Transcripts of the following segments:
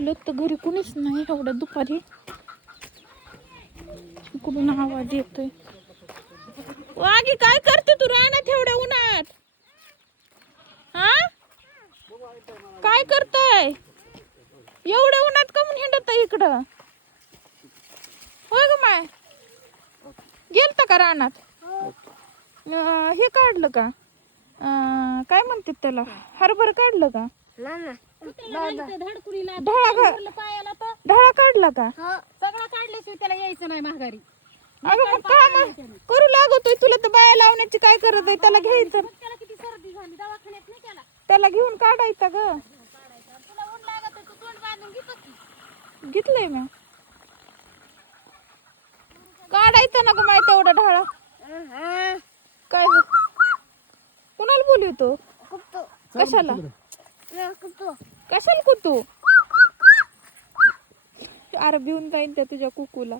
आलो तर घरी कुणीच नाही एवढ्या दुपारी. कुठून आवाज येतोय. वागी काय करते तू रानात एवढ्या उन्हात? हा काय करताय एवढ्या उन्हात? कमून हिंडत इकडं? होय ग माय, गेलता का रानात? हे काढलं का? काय म्हणतात त्याला, हरभर काढलं का? ढळा काढला का? सगळं काढल्याशिवाय त्याला यायचं नाही माघारी. अगं मग काम करू लागतोय तुला तर बाया लावण्याची काय गरज आहे? त्याला घ्यायचं, त्याला किती सर्दी झाली, दवाखान्यात नाही त्याला. त्याला घेऊन काढायचा ग. तुला ऊन लागत तू तोंड बांधून घेतो की. घेतलंय मी. काढायचं ना ग माय तेवढा ढाळा. काय कुणाला बोलवतो? कशाला कशाला कुतू? अरे भिऊन जाईन त्या तुझ्या कुकूला.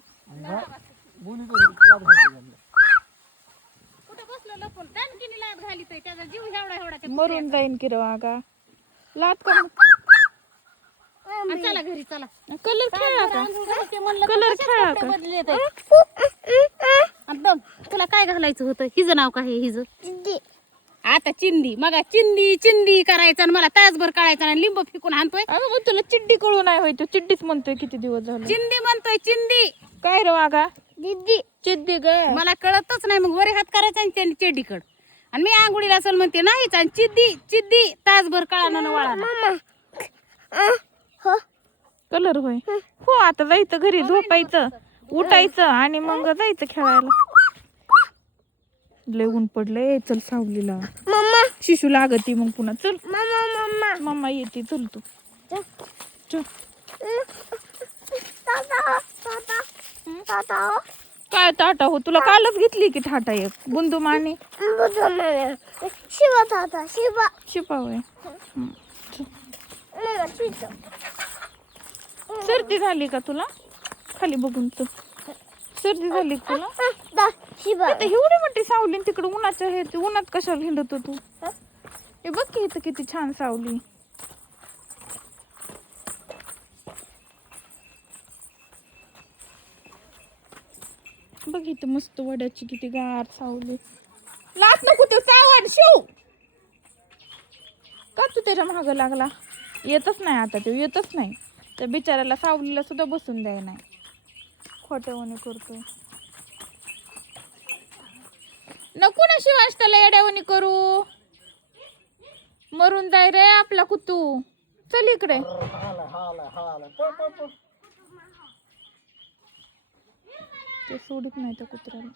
कुठे बसलो लपून? दानकीनी लात घालीतोय, त्याचा जीव एवढा एवढा त्या मरून जाईन की रवा का लात का? आणि चला घरी चला. कलर खेळा का? ते म्हणलं कलर कशाच खेळा कपडे का? बदलले आहेत? आणि बघ, तुला काय घालायचं होतं? हिचं नाव काय आहे हिचं? आता चिंदी. मग चिंदी चिंदी करायचं आणि मला तासभर काढायचं आणि लिंब फिकून हाणतोय. अगं मग तुला चिड्डी कळू नाही होय? तू चिड्डीच म्हणतोय किती दिवस झाले. चिंदी म्हणतोय चिंदी. काय रे वागा? चिड्डी ग. मला कळतच नाही. मग वरी हात करायचा आणि त्यांनी चेडीकड आणि मी आंघोळीला असेल म्हणते नाहीच आणि चिद्दी चिद्दी तासभर काळानं वाळा. कलर होय. हो आता जायचं घरी, झोपायचं, उठायचं आणि मग जायचं खेळायला. लय ऊन पडलंय. चल सावलीला. शिशू लागती मग पुन्हा. चल मम्मा येते. चल तू चल. काय टाटा हो? तुला कालच घेतली की टाटा एक बुंदू माने. शिपा होय. सर्दी झाली का तुला? खाली बघून तू सर्दी झाली का तुला? इथं एवढी मोठी सावली तिकडे उन्हाचं हे, उन्हात कशाला हिंडतो तू? हे बघ की इथं किती छान सावली. बघ इथं मस्त वड्याची किती गार सावली. लाच नको ते सावण शिव का तू त्याच्या माग लागला? येतच नाही आता, तो येतच नाही. त्या बिचाऱ्याला सावलीला सुद्धा बसून द्याय नाही. खोटवणी करतोय. नको ना शिवाश त्याला येड्यावणी करू. मरून जाय रे आपला कुतू. चल इकडे. ते सोडत नाही त्या कुत्र्याला.